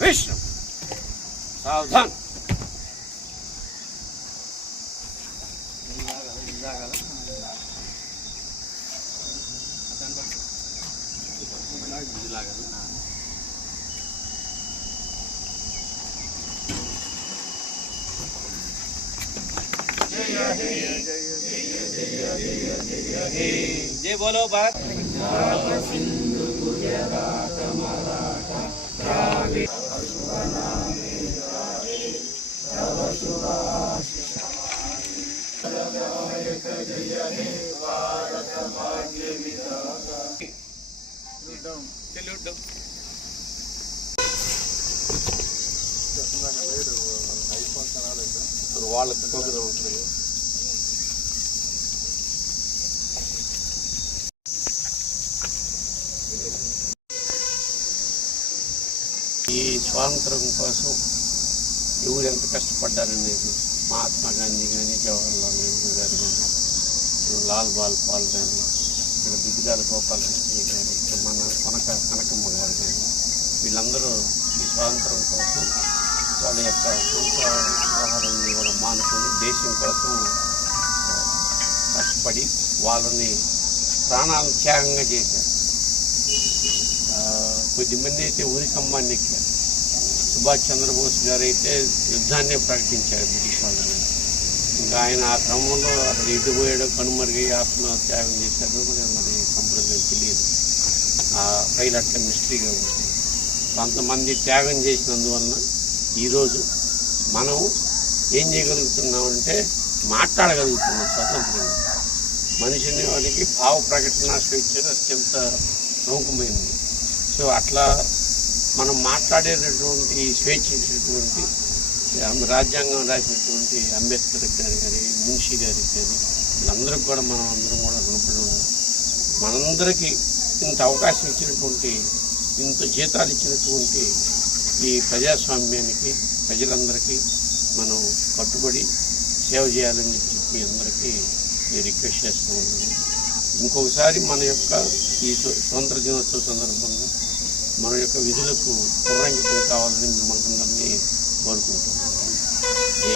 विष्णु सावधान जय बोलो भारत। వాళ్ళకి ఉంటుంది ఈ స్వాతంత్రం కోసం ఎవరు ఎంత కష్టపడ్డారనేది మహాత్మా గాంధీ కానీ జవహర్లాల్ నెహ్రూ గారు కానీ లాల్ బాల్ పాల్ కానీ ఇక్కడ బిద్దిగాల గోపాలకృష్ణ కానీ మన కనకమ్మ గారు కానీ వీళ్ళందరూ ఈ స్వాతంత్రం కోసం వాళ్ళ యొక్క సొంత వ్యవహారాన్ని కూడా మానుకొని దేశం కోసం కష్టపడి వాళ్ళని ప్రాణాలను త్యాగంగా చేశారు. కొద్దిమంది అయితే ఉరికమ్మాన్ని ఎక్కారు. సుభాష్ చంద్రబోస్ గారు అయితే యుద్ధాన్నే ప్రకటించారు బ్రిటిష్ వాళ్ళ మీద. ఇంకా ఆయన ఆ క్రమంలో అక్కడ ఎటుపోయాడో కనుమరుగై ఆత్మత్యాగం చేశారు. మరి సంప్రదాయం తెలియదు. ఆ ఫైల్ అట్లా మిస్టరీగా ఉంటుంది. కొంతమంది త్యాగం చేసినందువలన ఈరోజు మనం ఏం చేయగలుగుతున్నామంటే మాట్లాడగలుగుతున్నాం స్వతంత్రంగా. మనిషిని వాడికి భావ ప్రకటన స్వేచ్ఛ అత్యంత ప్రముఖమైంది. సో అట్లా మనం మాట్లాడేటటువంటి స్వేచ్ఛ ఇచ్చినటువంటి రాజ్యాంగం రాసినటువంటి అంబేద్కర్ గారి కానీ మున్షి గారికి కానీ వీళ్ళందరికీ కూడా మనం అందరం కూడా రుణపడి ఉన్నాం. మనందరికీ ఇంత అవకాశం ఇచ్చినటువంటి ఇంత జీతాలు ఇచ్చినటువంటి ఈ ప్రజాస్వామ్యానికి ప్రజలందరికీ మనం కట్టుబడి సేవ చేయాలని చెప్పి అందరికీ రిక్వెస్ట్ చేస్తూ ఉన్నాను. ఇంకొకసారి మన యొక్క ఈ స్వతంత్ర దినోత్సవ సందర్భంగా మన యొక్క విధులకు పునరంకితం కావాలని మిమ్మల్ని అందరినీ కోరుకుంటున్నాను.